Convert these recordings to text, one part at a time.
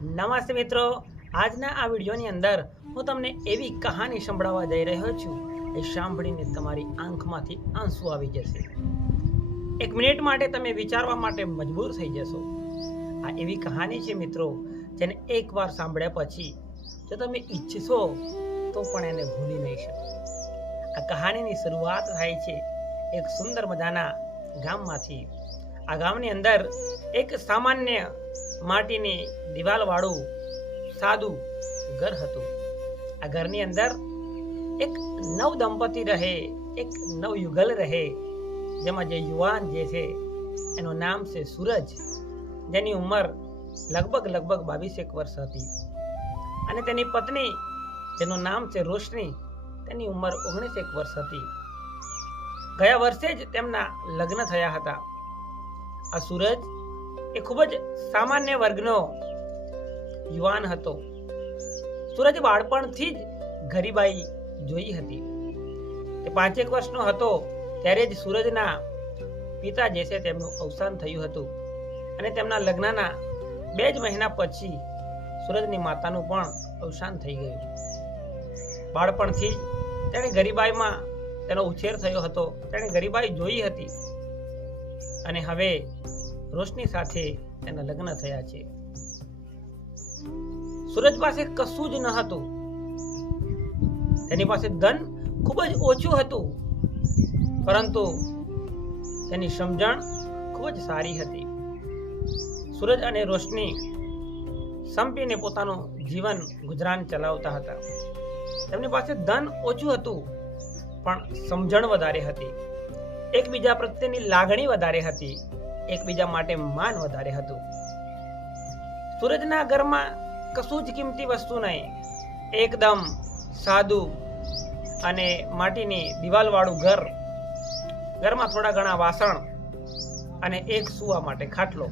નમસ્તે મિત્રો, આજના આ વિડીયોની અંદર હું તમને એવી કહાની સંભળાવવા જઈ રહ્યો છું એ સાંભળીને તમારી આંખમાંથી આંસુ આવી જશે। એક મિનિટ માટે તમે વિચારવા માટે મજબૂર થઈ જશો। આ એવી કહાની છે મિત્રો, જેને એકવાર સાંભળ્યા પછી જો તમે ઈચ્છશો તો પણ એને ભૂલી નહીં શકો। આ કહાનીની શરૂઆત થાય છે એક સુંદર મજાના ગામમાંથી। આ ગામની અંદર એક સામાન્ય માટીની દિવાલવાળું સાદું ઘર હતું। આ ઘરની અંદર એક નવ દંપતી રહે, એક નવ યુગલ રહે, જેમાં જે યુવાન જે છે એનું નામ છે સૂરજ, જેની ઉંમર લગભગ 22 વર્ષ હતી, અને તેની પત્ની જેનું નામ છે રોશની, તેની ઉંમર 19 વર્ષ હતી। ગયા વર્ષે જ તેમના લગ્ન થયા હતા। આ સૂરજ એ ખૂબ જ સામાન્ય વર્ગનો યુવાન હતો। સૂરજ બાળપણથી જ ગરીબાઈ જોઈ હતી। તે 5 વર્ષનો હતો ત્યારે જ સૂરજના પિતા જે છે તેમનું અવસાન થયું હતું, અને તેમના લગ્નના 2 જ મહિના પછી સૂરજની માતાનું પણ અવસાન થઈ ગયું। બાળપણથી જ તેણે ગરીબાઈમાં તેનો ઉછેર થયો હતો, તેણે ગરીબાઈ જોઈ હતી, અને હવે રોશની સાથે તેના લગ્ન થયા છે। સૂરજ પાસે કશું જ ન હતું, તેની પાસે ધન ખૂબ જ ઓછું હતું, પરંતુ તેની સમજણ ખૂબ જ સારી હતી। સૂરજ અને રોશની સંપીને પોતાનું જીવન ગુજરાન ચલાવતા હતા। તેમની પાસે ધન ઓછું હતું, પણ સમજણ વધારે હતી, એકબીજા પ્રત્યેની લાગણી વધારે હતી, એકબીજા માટે માન વધારે હતું। સૂરજના ઘરમાં કશું જ કિંમતી વસ્તુ નહીં, એકદમ સાદું અને માટીની દિવાલવાળું ઘર, ઘરમાં થોડા ઘણા વાસણ અને એક સૂવા માટે ખાટલો,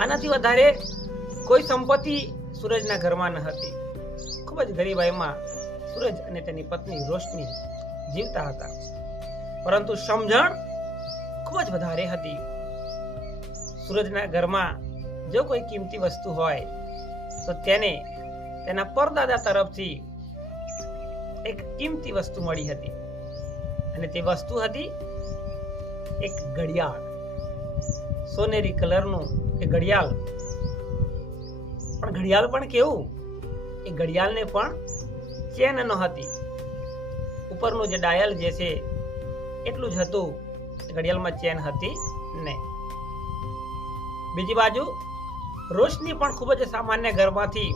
આનાથી વધારે કોઈ સંપત્તિ સૂરજના ઘરમાં ન હતી। ખૂબ જ ગરીબાઈમાં સૂરજ અને તેની પત્ની રોશની જીવતા હતા, પરંતુ સમજણ ખૂબ જ વધારે હતી। સૂરજના ઘરમાં જો કોઈ કિંમતી વસ્તુ હોય તો તેને તેના પરદાદા તરફથી એક કિંમતી વસ્તુ મળી હતી, અને તે વસ્તુ હતી એક ઘડિયાળ, સોનેરી કલરનું એ ઘડિયાળ। પણ ઘડિયાળ પણ કેવું, એ ઘડિયાળને પણ ચેન ન હતી, ઉપરનું જે ડાયલ જે છે એટલું જ હતું, ઘડિયાળમાં ચેન હતી નહીં। બીજી બાજુ રોશની પણ ખૂબ જ સામાન્ય ઘરમાંથી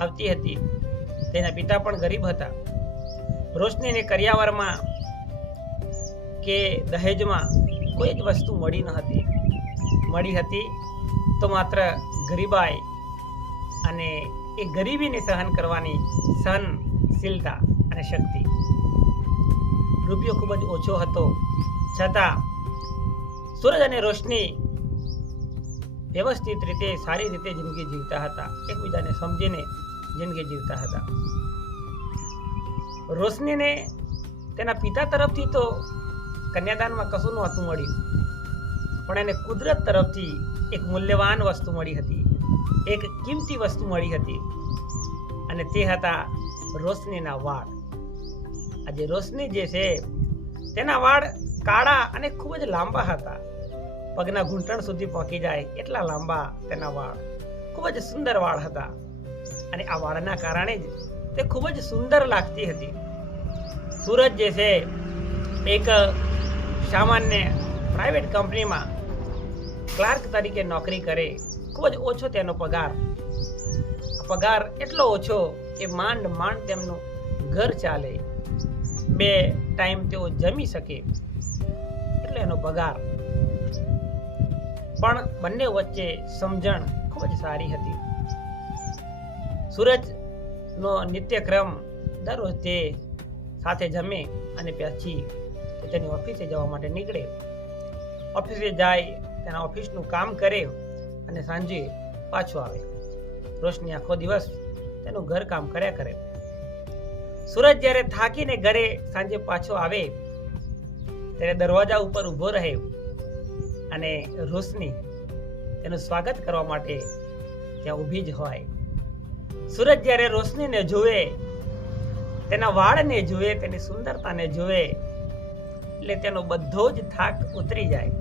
આવતી હતી, તેના પિતા પણ ગરીબ હતા। રોશનીને કરિયાવરમાં કે દહેજમાં કોઈ જ વસ્તુ મળી ન હતી, મળી હતી તો માત્ર ગરીબાઈ અને એ ગરીબીને સહન કરવાની સહનશીલતા અને શક્તિ। રૂપિયો ખૂબ જ ઓછો હતો, છતાં સૂરજ અને રોશની વ્યવસ્થિત રીતે, સારી રીતે જિંદગી જીવતા હતા, એકબીજાને સમજીને જિંદગી જીવતા હતા। રોશનીને તેના પિતા તરફથી તો કન્યાદાનમાં કશું નહોતું મળ્યું, પણ એને કુદરત તરફથી એક મૂલ્યવાન વસ્તુ મળી હતી, એક કિંમતી વસ્તુ મળી હતી, અને તે હતા રોશનીના વાળ। આજે રોશની જે છે તેના વાળ કાળા અને ખૂબ જ લાંબા હતા, પગના ઘૂંટણ સુધી પહોંચી જાય એટલા લાંબા તેના વાળ, ખૂબ જ સુંદર વાળ હતા, અને આ વાળના કારણે જ તે ખૂબ જ સુંદર લાગતી હતી। સૂરજ જે છે એક સામાન્ય પ્રાઇવેટ કંપનીમાં ક્લાર્ક તરીકે નોકરી કરે, ખૂબ જ ઓછો તેનો પગાર, પગાર એટલો ઓછો કે માંડ માંડ તેમનું ઘર ચાલે, 2 ટાઈમ તેઓ જમી શકે એટલે એનો પગાર, પણ બંને વચ્ચે સમજણ ખૂબ જ સારી હતી। સૂરજનો નિત્યક્રમ દરરોજ તે સાથે જમે અને પછી તેની ઓફિસે જવા માટે નીકળે, ઓફિસે જાય, તેના ઓફિસનું કામ કરે અને સાંજે પાછો આવે। રોશની આખો દિવસ તેનું ઘર કામ કર્યા કરે। સૂરજ જ્યારે થાકીને ઘરે સાંજે પાછો આવે ત્યારે દરવાજા ઉપર ઊભો રહે, અને રોશની તેનું સ્વાગત કરવા માટે ત્યાં ઊભી જ હોય. સૂરજ જ્યારે રોશનીને જુએ, તેના વાળને જુએ, તેની સુંદરતાને જુએ, એટલે તેનો બધો જ થાક ઉતરી જાય.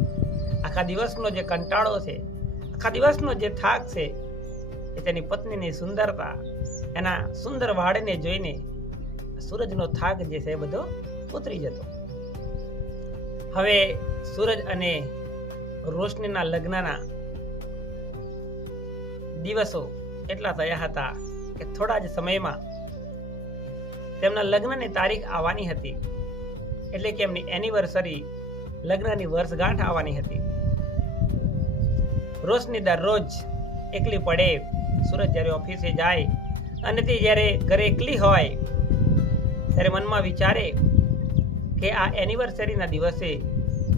આખા દિવસનો જે કંટાળો છે, આખા દિવસનો જે થાક છે, એ તેની પત્નીની સુંદરતા, એના સુંદર વાળને જોઈને સૂરજનો થાક જે છે એ બધો ઉતરી જતો. હવે સૂરજ અને રોશનીના લગ્નના દિવસો એટલા થયા હતા કે થોડા જ સમયમાં તેમના લગ્નની તારીખ આવવાની હતી. એટલે કે એમની એનિવર્સરી, લગ્નની વર્ષગાંઠ આવવાની હતી. રોશની દરરોજ એકલી પડે. સૂરજ જ્યારે ઓફિસે જાય અને તે જ્યારે ઘરે એકલી હોય ત્યારે મનમાં વિચારે કે આ એનિવર્સરીના દિવસે,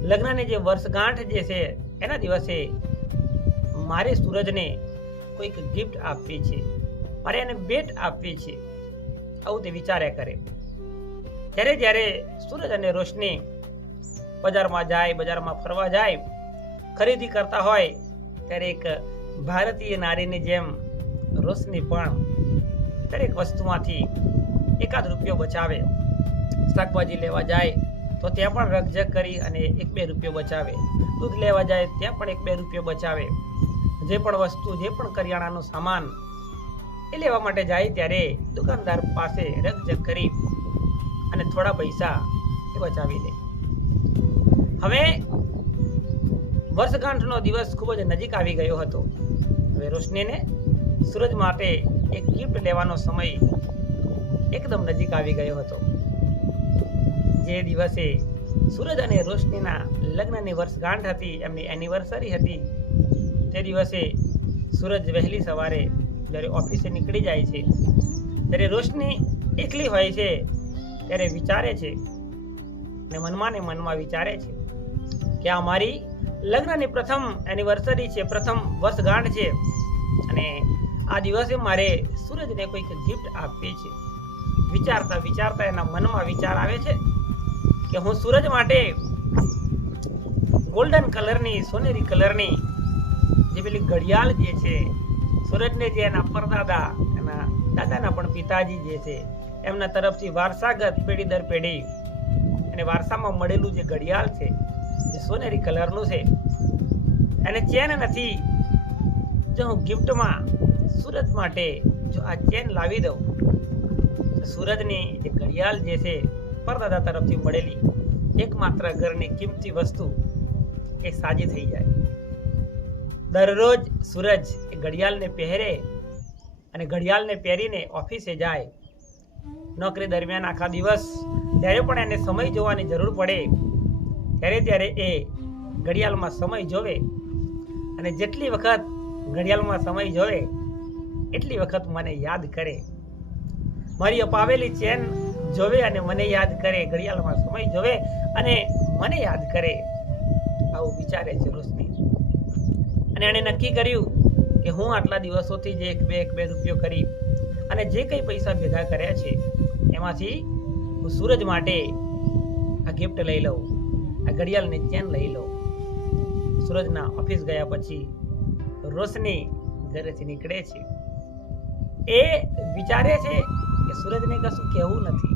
લગ્નની જે વર્ષગાંઠ જે છે એના દિવસે મારે સૂરજને કોઈક ગિફ્ટ આપવી છે, મારે એને ભેટ આપવી છે. આવું તે વિચાર્યા કરે. જ્યારે સૂરજ અને રોશની બજારમાં જાય, બજારમાં ફરવા જાય, ખરીદી કરતા હોય, ત્યારે એક ભારતીય નારીની જેમ રોશની પણ દરેક વસ્તુમાંથી એકાદ રૂપિયો બચાવે. શાકભાજી લેવા જાય તો ત્યાં પણ રકઝક કરી અને 1-2 રૂપિયો બચાવે. દૂધ લેવા જાય ત્યાં પણ 1-2 રૂપિયો બચાવે. જે પણ વસ્તુ, જે પણ કરિયાણાનો સામાન એ લેવા માટે જાય ત્યારે દુકાનદાર પાસે રકઝક કરી અને થોડા પૈસા એ બચાવી લે. હવે વર્ષગાંઠનો દિવસ ખૂબ જ નજીક આવી ગયો હતો. હવે રોશનીને સૂરજ માટે એક ગિફ્ટ લેવાનો સમય એકદમ નજીક આવી ગયો હતો. જે દિવસે સૂરજ અને રોશનીના લગ્નની વર્ષગાંઠ હતી, એમની એનિવર્સરી હતી, તે દિવસે સૂરજ વહેલી સવારે જ્યારે ઓફિસે નીકળી જાય છે, ત્યારે રોશની એકલી હોય છે. ત્યારે વિચારે છે ને મનમાં વિચારે છે કે આ મારી લગ્નની પ્રથમ એનિવર્સરી છે, પ્રથમ વર્ષગાંઠ છે, અને આ દિવસે મારે સૂરજને કોઈક ગિફ્ટ આપવી છે. વિચારતા એના મનમાં વિચાર આવે છે કે હું સૂરજ માટે ગોલ્ડન કલરની, સોનેરી કલરની જે પેલી ઘડિયાળ જે છે, સૂરજને જે એના પરદાદા, એના દાદાના પણ પિતાજી જે છે, એમના તરફથી વારસાગત પેઢી દર પેઢી અને વારસામાં મળેલું જે ઘડિયાળ છે, જે સોનેરી કલરનું છે, અને ચેન નથી. જો હું ગિફ્ટમાં સૂરજ માટે જો આ ચેન લાવી દઉં તો સૂરજની જે ઘડિયાળ જે છે, પરદાદા તરફથી મળેલી એકમાત્ર ઘરની કિંમતી વસ્તુ એ સાજી થઈ જાય. દરરોજ સૂરજ એ ઘડિયાળને પહેરે અને ઘડિયાળને પહેરીને ઓફિસે જાય. નોકરી દરમિયાન આખા દિવસ જ્યારે પણ એને સમય જોવાની જરૂર પડે ત્યારે એ ઘડિયાળમાં સમય જોવે, અને જેટલી વખત ઘડિયાળમાં સમય જોવે એટલી વખત મને યાદ કરે. મારી અપાવેલી ચેન જોવે અને મને યાદ કરે, ઘડિયાળમાં સમય જોવે અને મને યાદ કરે. આવું વિચારે છે રોશની. અને એણે નક્કી કર્યું કે હું આટલા દિવસોથી જે 1-2 રૂપિયો કરી અને જે કંઈ પૈસા ભેગા કર્યા છે એમાંથી હું સૂરજ માટે આ ગિફ્ટ લઈ લઉં, આ ઘડિયાળની ચેન લઈ લઉં. સૂરજના ઓફિસ ગયા પછી રોશની ઘરેથી નીકળે છે. એ વિચારે છે કે સૂરજને કશું કહેવું નથી,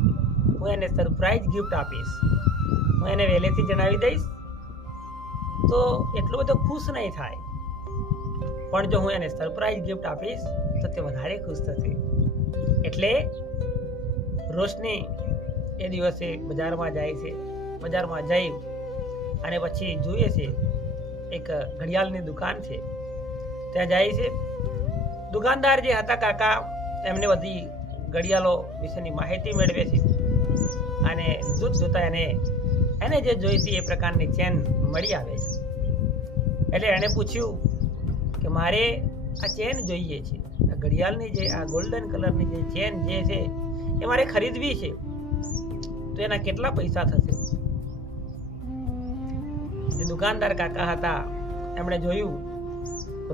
હું એને સરપ્રાઈઝ ગિફ્ટ આપીશ, હું એને વહેલેથી જણાવી દઈશ તો એટલો બધો ખુશ નહીં થાય, પણ જો હું એને સરપ્રાઈઝ ગિફ્ટ આપીશ તો તે વધારે ખુશ થશે. એટલે રોશની એ દિવસે બજારમાં જાય છે. બજારમાં જઈ અને પછી જોઈએ છે એક ઘડિયાળની દુકાન છે, ત્યાં જાય છે. દુકાનદાર જે હતા કાકા, એમને બધી ઘડિયાળો વિશેની માહિતી મેળવે છે અને જોતા એને જે જોઈતી એ પ્રકારની ચેન મળી આવે છે. એટલે એણે પૂછ્યું કે મારે આ ચેન જોઈએ છે, આ ઘડિયાળની જે આ ગોલ્ડન કલરની જે ચેન જે છે એ મારે ખરીદવી છે, તો એના કેટલા પૈસા થશે? જે દુકાનદાર કાકા હતા એમણે જોયું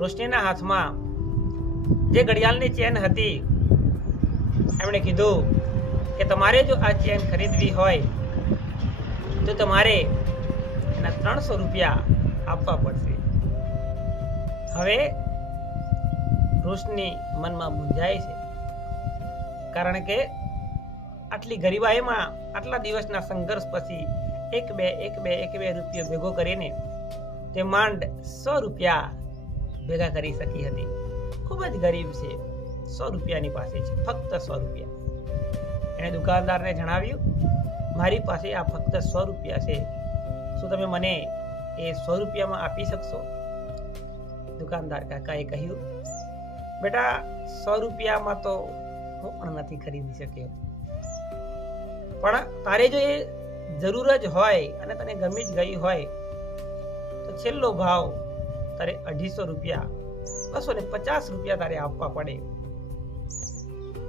રોશનીના હાથમાં જે ઘડિયાળની ચેન હતી, એમણે કીધું કે તમારે જો આ ચેન ખરીદવી હોય તો તમારે એના 300 રૂપિયા આપવા પડશે. હવે રોશની મનમાં મૂંઝાય છે, કારણ કે આટલી ગરીબાઈમાં આટલા દિવસના સંઘર્ષ પછી એક બે રૂપિયો ભેગો કરીને તે માંડ 100 રૂપિયા ભેગા કરી શકી હતી. ખૂબ જ ગરીબ છે, 100 રૂપિયાની પાસે છે, ફક્ત 100 રૂપિયા. એણે દુકાનદારને જણાવ્યું, મારી પાસે આ ફક્ત 100 રૂપિયા છે, શું તમે મને એ 100 રૂપિયામાં આપી શકશો? દુકાનદાર કાકાએ કહ્યું, બેટા 100 રૂપિયામાં તો હું પણ નથી ખરીદી શક્યો, પણ તારે જો એ જરૂર જ હોય અને તને ગમી જ ગઈ હોય તો છેલ્લો ભાવ તારે 250 રૂપિયા, 250 રૂપિયા તારે આપવા પડે.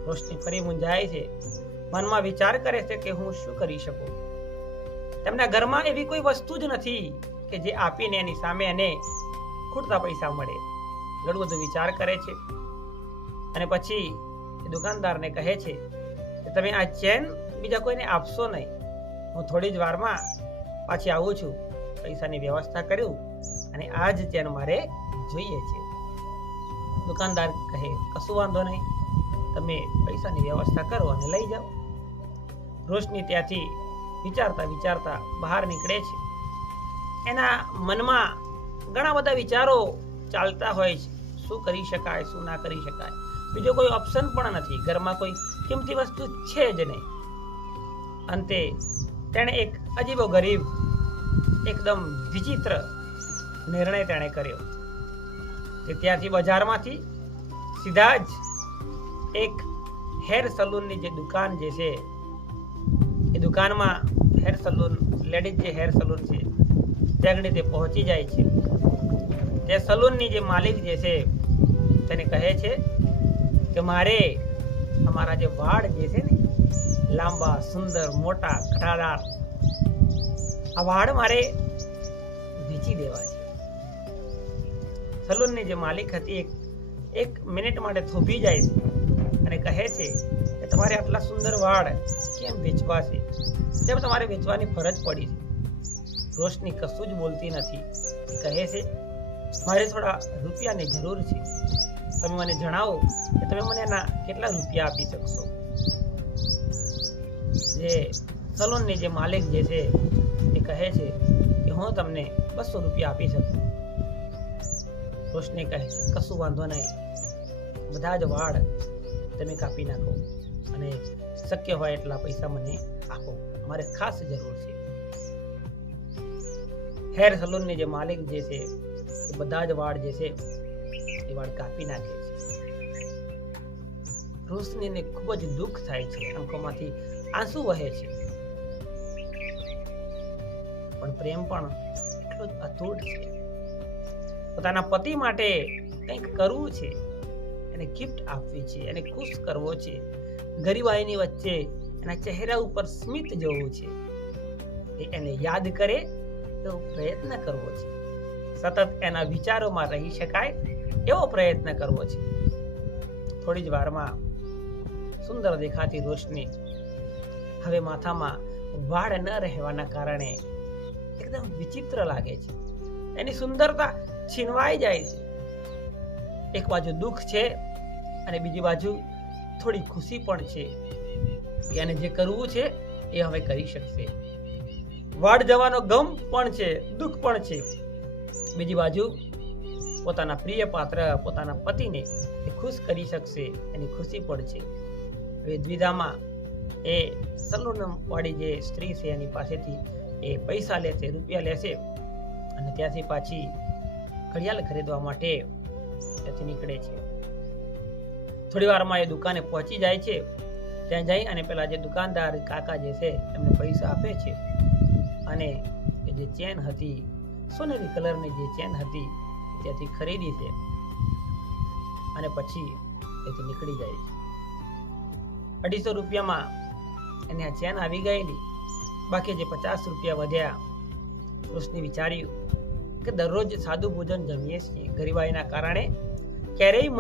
રોશની ફરી મૂંઝાય છે, મનમાં વિચાર કરે છે કે હું શું કરી શકું. તેમના ઘરમાં એવી કોઈ વસ્તુ જ નથી કે જે આપીને એની સામે એને ખૂટતા પૈસા મળે. ઘણું બધું વિચાર કરે છે અને પછી દુકાનદારને કહે છે કે તમે આ ચેન બીજા કોઈને આપશો નહીં, હું થોડી જ વારમાં પાછી આવું છું, પૈસાની વ્યવસ્થા કર્યું અને આ જ ચેન મારે જોઈએ છે. દુકાનદાર કહે, કશું વાંધો નહીં, તમે પૈસાની વ્યવસ્થા કરો અને લઈ જાઓ. રોશની ત્યાંથી વિચારતા બહાર નીકળે છે. એના મનમાં ઘણા બધા વિચારો ચાલતા હોય છે, શું કરી શકાય, શું ના કરી શકાય. બીજો કોઈ ઓપ્શન પણ નથી, ઘરમાં કોઈ કિંમતી વસ્તુ છે જ નહીં. અંતે તેણે એક અજીબો ગરીબ, એકદમ વિચિત્ર નિર્ણય તેણે કર્યો કે ત્યાંથી બજારમાંથી સીધા જ એક હેર સલૂનની જે દુકાન જે છે એ દુકાનમાં હેર સલૂન, લેડીઝ જે હેર સલૂન છે ત્યાં તે પહોંચી જાય છે. તે સલૂનની જે માલિક જે છે તેને કહે છે કે મારે અમારા જે વાળ જે છે ને લાંબા, સુંદર, મોટા, ઘટાદાર, આ વાળ મારે વેચી દેવા છે. સલૂનની જે માલિક હતી એક મિનિટ માટે થોભી જાય છે અને કહે છે કે તમારે આટલા સુંદર વાળ કેમ વેચવા છે? કેમ તમારે વેચવાની ફરજ પડી છે? રોશની કશું જ બોલતી નથી. કહે છે, મારે થોડા રૂપિયાની જરૂર છે, તમે મને જણાવો કે તમે મને એના કેટલા રૂપિયા આપી શકશો? જે સલૂનની જે માલિક જે છે એ કહે છે કે હું તમને 200 રૂપિયા આપી શકું. રોશની કહે છે, કશું વાંધો નહીં, બધા જ વાળ તમે કાપી નાખો અને શક્ય હોય એટલા પૈસા મને આપો, મારે ખાસ જરૂર છે. હેર સલૂનની જે માલિક જે છે એ બધા જ વાળ જે છે એ વાળ કાપી નાખે છે. રોશનીને ખૂબ જ દુઃખ થાય છે, આંખોમાંથી આંસુ વહે છે, પણ પ્રેમ પણ એટલો જ અતૂટ છે. પોતાના પતિ માટે કંઈક કરવું છે, એને ગિફ્ટ આપવી છે, એને ખુશ કરવો છે, ગરીબાઈની વચ્ચે એના ચહેરા ઉપર સ્મિત જોવું છે, એને યાદ કરે એવો પ્રયત્ન કરવો છે, સતત એના વિચારોમાં રહી શકાય એવો પ્રયત્ન કરવો છે. થોડી જ વારમાં સુંદર દેખાતી રોશની હવે માથામાં વાળ ન રહેવાના કારણે એકદમ વિચિત્ર લાગે છે. એની સુંદરતા છીનવાઈ જાય છે. એક બાજુ દુઃખ છે અને બીજી બાજુ થોડી ખુશી પણ છે કે એને જે કરવું છે એ હવે કરી શકશે. વાળ જવાનો ગમ પણ છે, દુઃખ પણ છે. બીજી બાજુ પોતાના પ્રિય પાત્ર, પોતાના પતિને એ ખુશ કરી શકશે, એની ખુશી પણ છે. હવે દ્વિધામાં એ સલૂન વાળી જે સ્ત્રી છે એની પાસેથી એ પૈસા લેશે, રૂપિયા લેશે અને ત્યાંથી પાછી ઘડિયાળ ખરીદવા માટે ત્યાંથી નીકળે છે. થોડી વારમાં એ દુકાને પહોંચી જાય છે. ત્યાં જઈ અને પેલા જે દુકાનદાર કાકા જે છે એમને પૈસા આપે છે અને એ જે ચેન હતી, સોનેરી કલરની જે ચેન હતી ત્યાંથી ખરીદી છે અને પછી ત્યાંથી નીકળી જાય છે. 250 રૂપિયામાં એને આ ચેન આવી ગયેલી. બાકી જે 50 રૂપિયા વધ્યા. રોશની વિચાર્યું કે દરરોજ સાદું ભોજન જમીએ છીએ, ગરીબાઈના કારણે ક્યારેય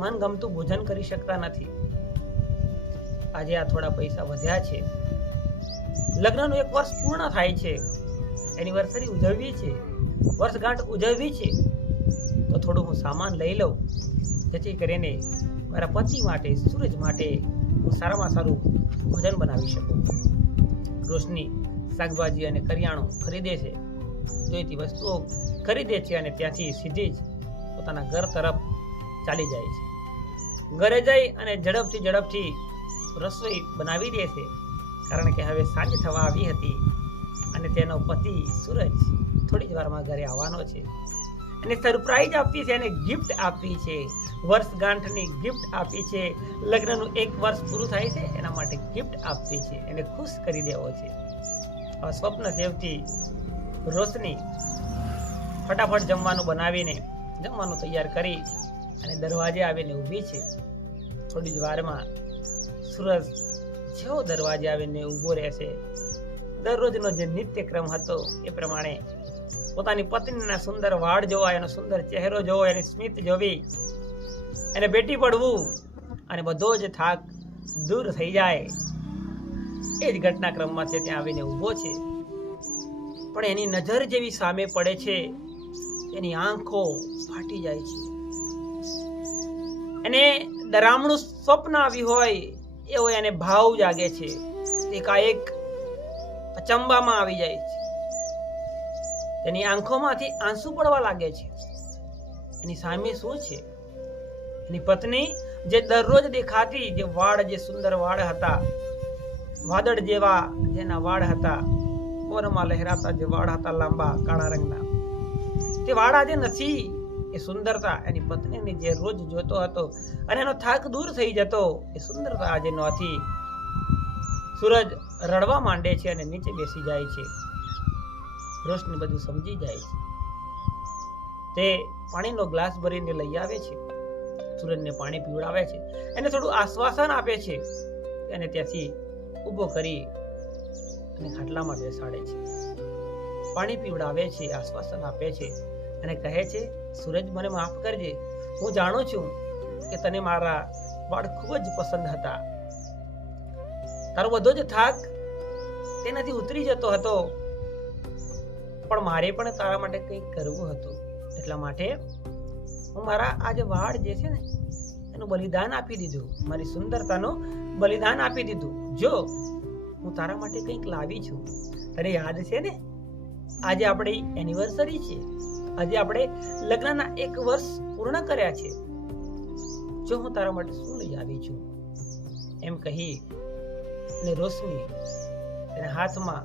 મનગમતું ભોજન કરી શકતા નથી. આજે આ થોડા પૈસા વધ્યા છે, લગ્નનું 1 વર્ષ પૂર્ણ થાય છે, એનિવર્સરી ઉજવવી છે, વર્ષગાંઠ ઉજવવી છે, તો થોડું હું સામાન લઈ લઉં જેથી કરીને મારા પતિ માટે, સૂરજ માટે હું સારામાં સારું ભોજન બનાવી શકું. રોશની શાકભાજી અને કરિયાણું ખરીદે છે, જોઈતી વસ્તુઓ ખરીદે છે અને ત્યાંથી સીધી જ પોતાના ઘર તરફ ચાલી જાય છે. ઘરે જઈ અને ઝડપથી રસોઈ બનાવી દે છે, કારણ કે હવે સાંજ થવા આવી હતી અને તેનો પતિ સૂરજ થોડી જ વારમાં ઘરે આવવાનો છે. એને સરપ્રાઈઝ આપી છે, એને ગિફ્ટ આપી છે, વર્ષગાંઠની ગિફ્ટ આપી છે. લગ્નનું 1 વર્ષ પૂરું થાય છે એના માટે ગિફ્ટ આપી છે, એને ખુશ કરી દેવો છે. આ સ્વપ્ન સેવથી રોશની ફટાફટ જમવાનું તૈયાર કરી અને દરવાજે આવીને ઊભી છે. થોડી જ વારમાં સૂરજ જેવો દરવાજે આવીને ઊભો રહેશે, દરરોજનો જે નિત્યક્રમ હતો એ પ્રમાણે પોતાની પત્નીના સુંદર વાળ જોવા, એનો સુંદર ચહેરો જોવો, એની સ્મિત જોવી, એને ભેટી પડવું અને બધો જ થાક દૂર થઈ જાય, એ જ ઘટનાક્રમમાં છે ત્યાં આવીને ઊભો છે. પણ એની નજર જેવી સામે પડે છે, એની આંખો ફાટી જાય છે. એને ડરામણું સ્વપ્ન આવ્યું હોય એવો એને ભાવ જાગે છે. એકાએક અચંબામાં આવી જાય છે. તેની આંખોમાંથી આંસુ પડવા લાગે છે. એની સામે શું છે? એની પત્ની જે દરરોજ દેખાતી, જે વાળ, જે સુંદર વાળ હતા, વાદળ જેવા જેના વાળ હતા, પવનમાં લહેરાતા જે વાળ હતા, લાંબા કાળા રંગના, તે વાળ આજે નથી. એ સુંદરતા એની પત્નીની જે રોજ જોતો હતો અને એનો થાક દૂર થઈ જતો, એ સુંદરતા આજે નથી. સૂરજ રડવા માંડે છે અને નીચે બેસી જાય છે. રોશની બધું સમજી જાય છે. તે પાણીનો ગ્લાસ ભરીને લઈ આવે છે, સૂરજને પાણી પીવડાવે છે, એને થોડું આશ્વાસન આપે છે, અને ત્યાંથી ઊભો કરી અને ખાટલામાં બેસાડે છે. પાણી પીવડાવે છે, આશ્વાસન આપે છે અને કહે છે, સૂરજ, મને માફ કરજે. હું જાણું છું કે તને મારા વાળ ખૂબ જ પસંદ હતા. તારો બધો જ થાક તેનાથી ઉતરી જતો હતો, પણ મારે પણ તારા માટે કંઈક કરવું હતું. એટલા માટે હું મારા આ જે વાળ જે છે ને એનું બલિદાન આપી દીધું, મારી સુંદરતાનું બલિદાન આપી દીધું. જો હું તારા માટે કંઈક લાવી છું. તને યાદ છે ને, આજે આપણી એનિવર્સરી છે. આજે આપણે લગ્નના 1 વર્ષ પૂર્ણ કર્યા છે. જો હું તારા માટે શું લઈ આવી છું, એમ કહી અને રોશની તેના હાથમાં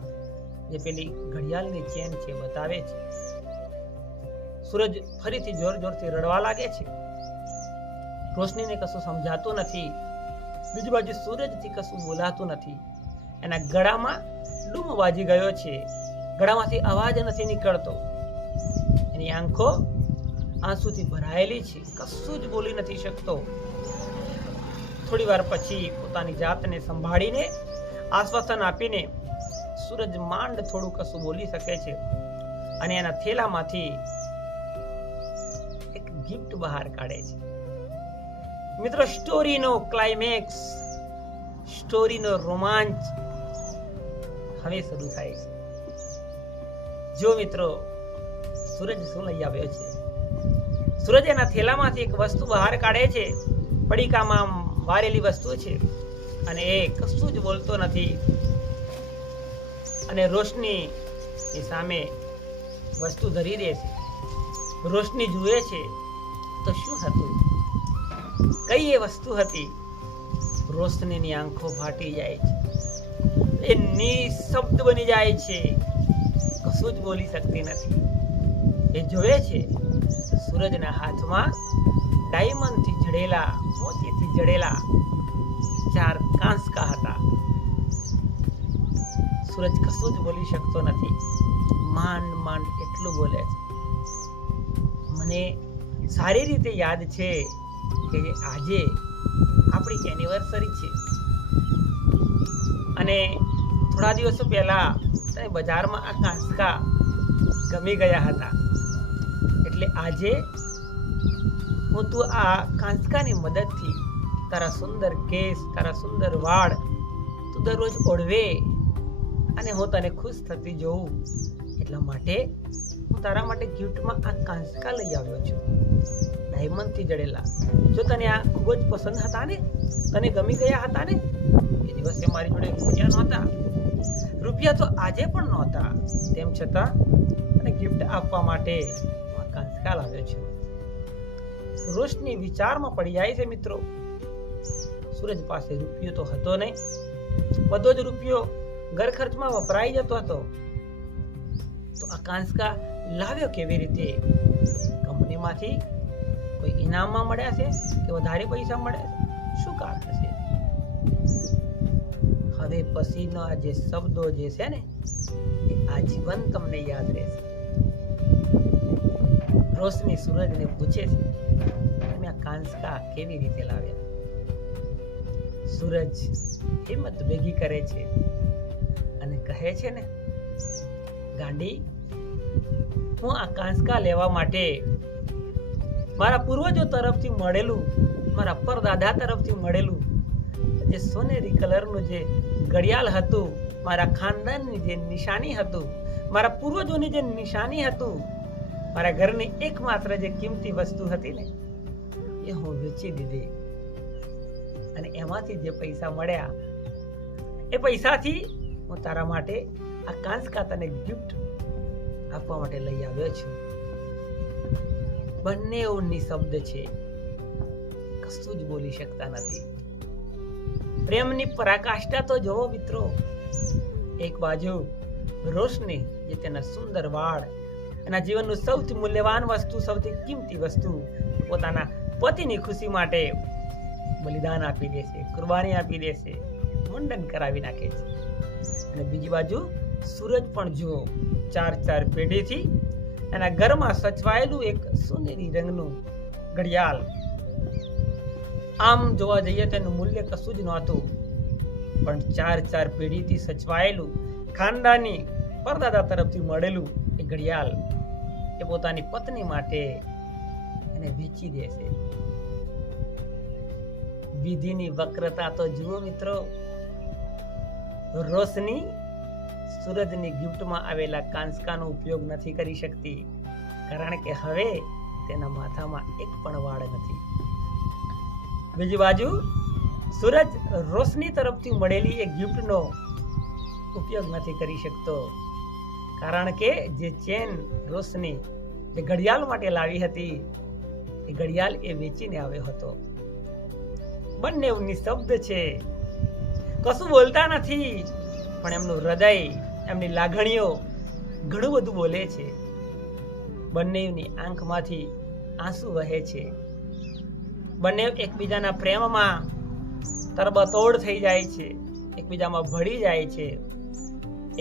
જે પેલી ઘડિયાળની ચેન છે બતાવે છે. સૂરજ ફરીથી જોરથી રડવા લાગે છે. રોશનીને કશું સમજાતું નથી. બીજી બાજુ સૂરજથી કશું બોલાતું નથી. એના ગળામાં ડૂમ વાજી ગયો છે, ગળામાંથી અવાજ નથી નીકળતો. એની આંખો આંસુથી ભરાયેલી છે, કશું જ બોલી નથી શકતો. થોડી વાર પછી પોતાની જાતને સંભાળીને, આશ્વાસન આપીને સૂરજ માંડ થોડું કશું બોલી શકે છે અને એના થેલામાંથી એક ગિફ્ટ બહાર કાઢે છે. મિત્રો, સ્ટોરીનો ક્લાઇમેક્સ, સ્ટોરીનો રોમાંચ હવે શરૂ થાય છે. જો મિત્રો, સૂરજ શું લઈ આવ્યો છે? સૂરજ એના થેલામાંથી એક વસ્તુ બહાર કાઢે છે. પડીકામાં વારેલી વસ્તુ છે અને એ કશું જ બોલતો નથી. અને રોશની ની સામે વસ્તુ ધરી દે છે. રોશની જુએ છે તો શું હતું, કઈ એ વસ્તુ હતી? રોશનીની આંખો ફાટી જાય છે. એ નિશબ્દ બની જાય છે, કશું જ બોલી શકતી નથી. એ જોવે છે સૂરજના હાથમાં ડાયમંડથી જડેલા, મોતીથી જડેલા 4 કાંસકા હતા. સૂરજ કશું જ બોલી શકતો નથી. માંડ એટલું બોલે છે, મને સારી રીતે યાદ છે કે આજે આપણી એનિવર્સરી છે અને થોડા દિવસો પહેલા તને બજારમાં આ કાંસકા ગમી ગયા હતા. એટલે આજે તું આ કાંસકાની મદદથી તારા સુંદર કેસ, તારા સુંદર વાળ તું દરરોજ ઓળવે અને હું તને ખુશ થતી જોઉં. એટલા માટે હું તારા માટે ગિફ્ટમાં આ કાંસકા લઈ આવ્યો છું. ડાયમંડથી જડેલા. જો તને આ ખૂબ જ પસંદ હતા ને, તને ગમી ગયા હતા ને, એ દિવસે મારી જોડે રૂપિયા નહોતા, રૂપિયા તો આજે પણ નહોતા, તેમ છતાં તને ગિફ્ટ આપવા માટે આ કાંસકા લાવ્યો છું. રોશની વિચારમાં પડી જાય છે મિત્રો. સૂરજ પાસે રૂપિયો તો હતો નહીં, બધો જ રૂપિયો ઘર ખર્ચમાં વપરાઈ જતો હતો. તો આ કાંસકા લાવ્યો કેવી રીતે? કંપનીમાંથી કોઈ ઇનામમાં મળ્યા છે કે વધારે પૈસા મળ્યા છે? શું કારણ છે? હવે પછીનો આ જે શબ્દો જે છે ને, એ આજીવન તમને યાદ રહેશે. રોશની સૂરજને પૂછે છે, તમે આ કાંસકા કેવી રીતે લાવ્યા? સૂરજ હિંમત ભેગી કરે છે અને કહે છે ને, ગાંડી, હું આ કાંસકા લેવા માટે મારા પૂર્વજો તરફથી મળેલું, મારા પરદાદા તરફથી મળેલું જે સોનેરી કલરનું જે ઘડિયાળ હતું, મારા ખાનદાનની જે નિશાની હતું, મારા પૂર્વજોની જે નિશાની હતું, મારા ઘરની એકમાત્ર જે કિંમતી વસ્તુ હતી ને, એ હું વેચી દીધી અને એમાંથી જે પૈસા મળ્યા, એ પૈસાથી હું તારા માટે આ કાંસકા તને ગિફ્ટ આપવા માટે લઈ આવ્યો છું. બંને નિશબ્દ છે, કશું જ બોલી શકતા નથી. પ્રેમની પરાકાષ્ઠા તો જોવો મિત્રો. એક બાજુ રોશની, જે તેના સુંદર વાળ, એના જીવનનું સૌથી મૂલ્યવાન વસ્તુ, સૌથી કિંમતી વસ્તુ, પોતાના પતિની ખુશી માટે બલિદાન આપી દેશે, કુરબાની આપી દેશે, મુંડન કરાવી નાખે છે. અને બીજી બાજુ સૂરજ પણ જુઓ, 4 પેઢીથી એના ઘરમાં સચવાયેલું એક સોનેરી રંગનું ઘડિયાળ. આમ જોવા જઈએ તેનું મૂલ્ય કશું જ નહોતું, પણ 4 પેઢીથી સચવાયેલું ખાનદાની પરદાદા તરફથી મળેલું એ ઘડિયાળ એ પોતાની પત્ની માટે એને વેચી દેશે. વિધિની વક્રતા તો જુઓ મિત્રો. રોશની સૂરજની ગિફ્ટમાં આવેલા કાંસકાનો ઉપયોગ નથી કરી શકતી, કારણ કે હવે તેના માથામાં એક પણ વાળ નથી. બીજી બાજુ સૂરજ રોશની તરફથી મળેલી એ ગિફ્ટનો ઉપયોગ નથી કરી શકતો, કારણ કે જે ચેન રોશની જે ઘડિયાળ માટે લાવી હતી, એ ઘડિયાળ એ વેચીને આવ્યો હતો. બંને નિશબ્દ છે, કશું બોલતા નથી, પણ એમનું હૃદય, એમની લાગણીઓ ઘણું બધું બોલે છે. બંનેની આંખમાંથી આંસુ વહે છે. બંને એકબીજાના પ્રેમમાં તરબતોડ થઈ જાય છે, એકબીજામાં ભળી જાય છે,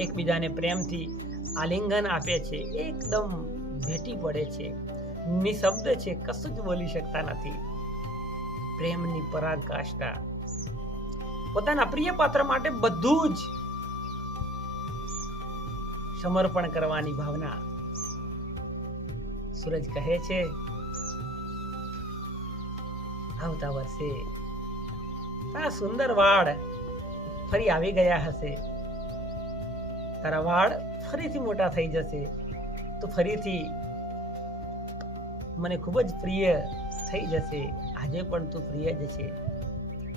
એકબીજાને પ્રેમથી આલિંગન આપે છે, એકદમ ભેટી પડે છે, નિશબ્દ છે, કશું જ બોલી શકતા નથી. પ્રેમની પરાકાષ્ઠા, પોતાના પ્રિય પાત્ર માટે બધું જ સમર્પણ કરવાની ભાવના. સૂરજ કહે છે, આવતા વર્ષે તારા સુંદર વાળ ફરી આવી ગયા હશે, તારા વાળ ફરીથી મોટા થઈ જશે, તો ફરીથી મને ખૂબ જ પ્રિય થઈ જશે. આજે પણ તું પ્રિય જ છે.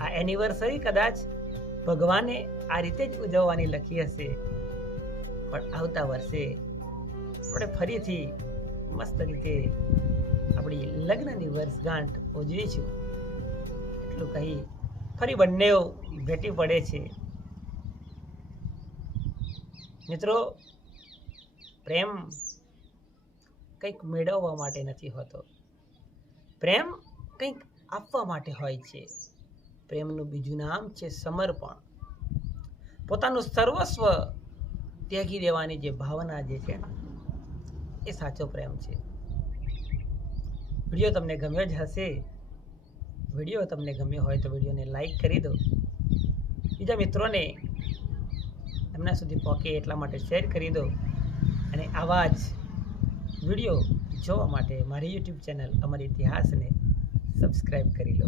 આ એનિવર્સરી કદાચ ભગવાને આ રીતે જ ઉજવવાની લખી હશે, પણ આવતા વર્ષે આપણે ફરીથી મસ્ત રીતે આપણી લગ્નની વર્ષગાંઠ ઉજવીશું. એટલું કહી ફરી બંને ભેટી પડે છે. મિત્રો, પ્રેમ કંઈક મેળવવા માટે નથી હોતો, પ્રેમ કંઈક આપવા માટે હોય છે. પ્રેમનું બીજું નામ છે સમર્પણ. પોતાનું સર્વસ્વ ત્યાગી દેવાની જે ભાવના જે છે એ સાચો પ્રેમ છે. વિડીયો તમને ગમ્યો જ હશે. વિડીયો તમને ગમ્યો હોય તો વિડીયોને લાઈક કરી દો, બીજા મિત્રોને એમના સુધી પહોંચે એટલા માટે શેર કરી દો, અને આવા જ વિડીયો જોવા માટે મારી યુટ્યુબ ચેનલ અમર ઇતિહાસને સબસ્ક્રાઈબ કરી લો.